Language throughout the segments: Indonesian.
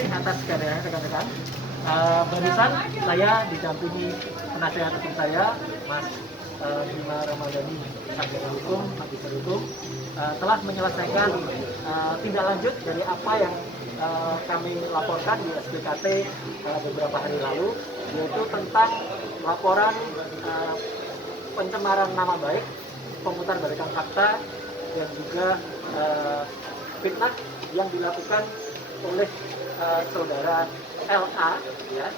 kasih atas karyanya rekan-rekan. Barusan saya didampingi penasihat hukum saya, Mas Bima Ramadhani, sarjana hukum, magister hukum, telah menyelesaikan tindak lanjut dari apa yang kami laporkan di SPKT beberapa hari lalu, yaitu tentang laporan pencemaran nama baik, pemutarbalikan fakta, dan juga fitnah yang dilakukan oleh saudara LA, ya,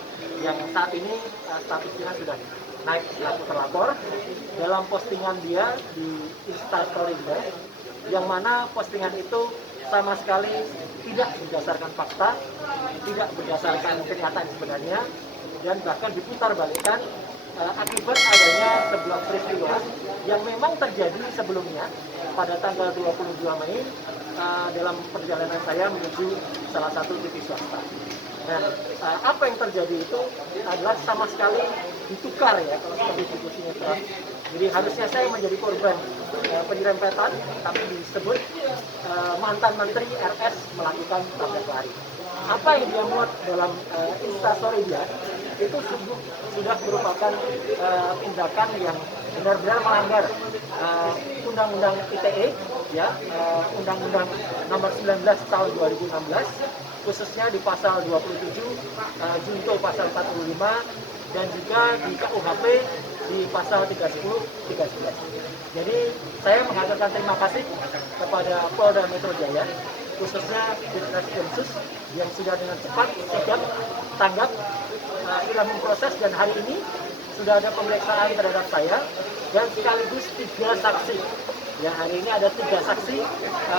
yang saat ini statusnya sudah naik selaku terlapor. Dalam postingan dia di Instastory, yang mana postingan itu sama sekali tidak berdasarkan fakta, tidak berdasarkan kenyataan sebenarnya, dan bahkan diputarbalikkan akibat adanya sebuah peristiwa yang memang terjadi sebelumnya pada tanggal 22 Mei dalam perjalanan saya menuju salah satu TV swasta. Dan apa yang terjadi itu adalah sama sekali ditukar, ya, kalau seperti buku sinetron. Jadi harusnya saya menjadi korban penyerempetan, tapi disebut mantan Menteri RS melakukan tabrak lari. Apa yang dia muat dalam Instastory dia itu sudah merupakan tindakan yang benar-benar melanggar Undang-Undang ITE, ya, Undang-Undang Nomor 19 Tahun 2016, khususnya di pasal 27, junto pasal 45, dan juga di KUHP di pasal 310, 311. Jadi saya mengatakan terima kasih kepada Polda Metro Jaya, khususnya Ditreskrimsus, yang sudah dengan cepat, sigap, tanggap, sudah memproses, dan hari ini sudah ada pemeriksaan terhadap saya dan sekaligus 3 saksi. Ya, hari ini ada 3 saksi,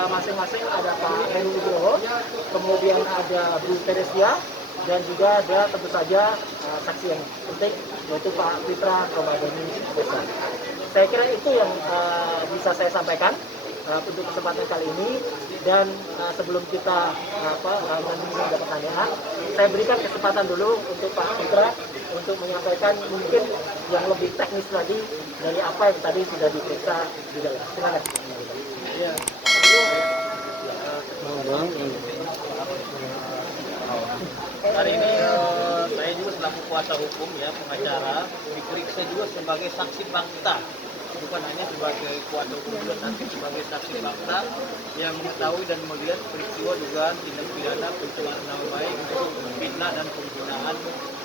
masing-masing ada Pak Heru Nugroho, kemudian ada Bu Teresia, dan juga ada tentu saja saksi yang penting, yaitu Pak Fitra Ramadhani. Saya kira itu yang bisa saya sampaikan untuk kesempatan kali ini. Dan sebelum kita menjawab pertanyaan, saya berikan kesempatan dulu untuk Pak Fitra untuk menyampaikan mungkin yang lebih teknis lagi dari apa yang tadi sudah diperiksa di dalam. Silakan. Ya. Hari ini saya juga selaku kuasa hukum, ya, pengacara, diperiksa juga sebagai saksi fakta, bukan hanya sebagai kuasa hukum, juga nanti sebagai saksi fakta yang mengetahui dan melihat peristiwa dugaan tindak pidana pencemaran nama baik, fitnah dan penghinaan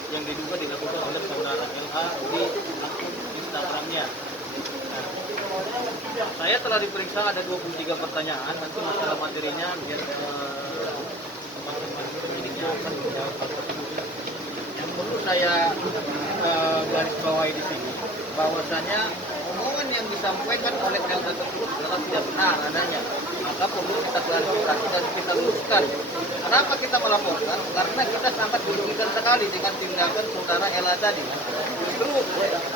yang diduga dilakukan oleh saudara LA di akun Instagramnya. Nah, saya telah diperiksa ada 23 pertanyaan, nanti masalah materinya biar yang perlu saya garis bawahi di sini, bahwasanya omongan yang disampaikan oleh LA tersebut adalah tidak benar adanya. Maka perlu kita klarifikasi dan kita luruskan. Kenapa kita melaporkan? Karena kita sangat dirugikan sekali dengan tindakan saudara LA tadi. Justru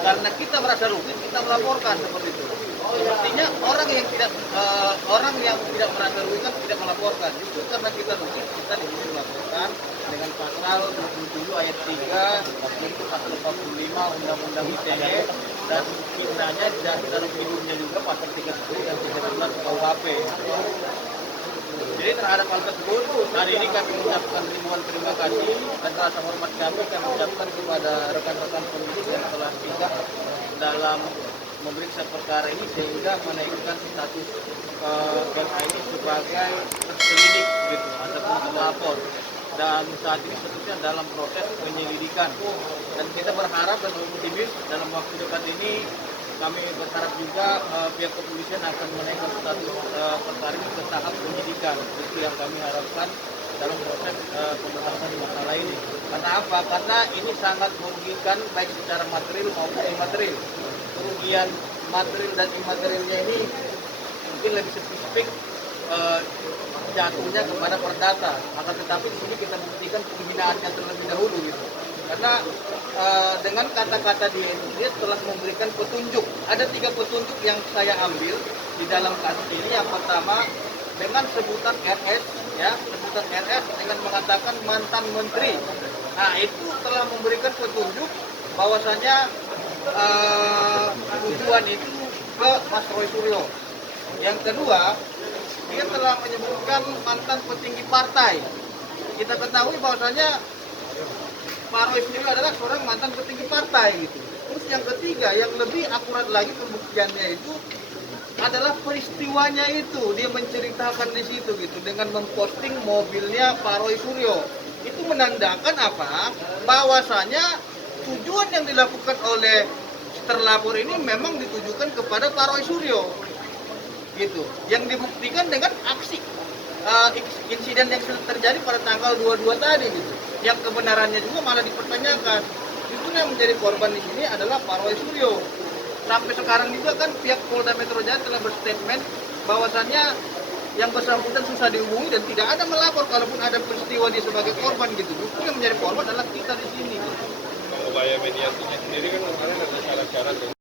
karena kita merasa rugi, kita melaporkan seperti itu. Artinya orang yang tidak merasa rugi kan tidak melaporkan. Justru karena kita rugi, kita disuruh melaporkan dengan pasal 27 ayat 3, yaitu pasal 45 Undang-Undang ITE, dan fitnahnya dan dalam hidupnya juga pasal 30 dan 13 KUHP. Jadi terhadap hal tersebut, hari ini kami mengucapkan ribuan terima kasih dan rasa hormat kami ucapkan kepada rekan-rekan penyidik yang telah sigap dalam memeriksa perkara ini sehingga menaikkan status LA ini sebagai penyelidik, gitu, ataupun pelapor. Dan saat ini tentunya dalam proses penyelidikan. Dan kita berharap dan optimis dalam waktu dekat ini, kami berharap juga pihak kepolisian akan menaikkan status perkara ini ke tahap penyidikan. Itu yang kami harapkan dalam proses pembahasan masalah ini. Karena apa? Karena ini sangat merugikan baik secara material maupun imaterial. Kerugian material dan imaterialnya ini mungkin lebih spesifik jatuhnya kepada perdata. Akan tetapi di sini kita buktikan penghinaan yang terlebih dahulu, gitu. Karena dengan kata-kata dia telah memberikan petunjuk. Ada 3 petunjuk yang saya ambil di dalam kasus ini. Yang pertama dengan sebutan RS, ya, sebutan RS dengan mengatakan mantan menteri. Nah, itu telah memberikan petunjuk bahwasanya tujuan itu ke Mas Roy Suryo. Yang kedua, dia telah menyebutkan mantan petinggi partai kita ketahui bahwasanya Pak Roy Suryo adalah seorang mantan petinggi partai gitu. Terus yang ketiga, yang lebih akurat lagi pembuktiannya itu adalah peristiwanya itu. Dia menceritakan di situ gitu dengan memposting mobilnya Pak Roy Suryo. Itu menandakan apa? Bahwasanya tujuan yang dilakukan oleh terlapor ini memang ditujukan kepada Pak Roy Suryo. Gitu. Yang dibuktikan dengan aksi insiden yang terjadi pada tanggal 22 tadi gitu. Yang kebenarannya juga malah dipertanyakan. Justru yang menjadi korban di sini adalah Pak Roy Suryo. Sampai sekarang juga kan pihak Polda Metro Jaya telah berstatement bahwasannya yang bersangkutan susah dihubungi dan tidak ada melapor kalaupun ada peristiwa dia sebagai korban gitu. Justru yang menjadi korban adalah kita di sini. Gitu. Upaya mediasinya sendiri kan kemarin ada syarat-syarat dengan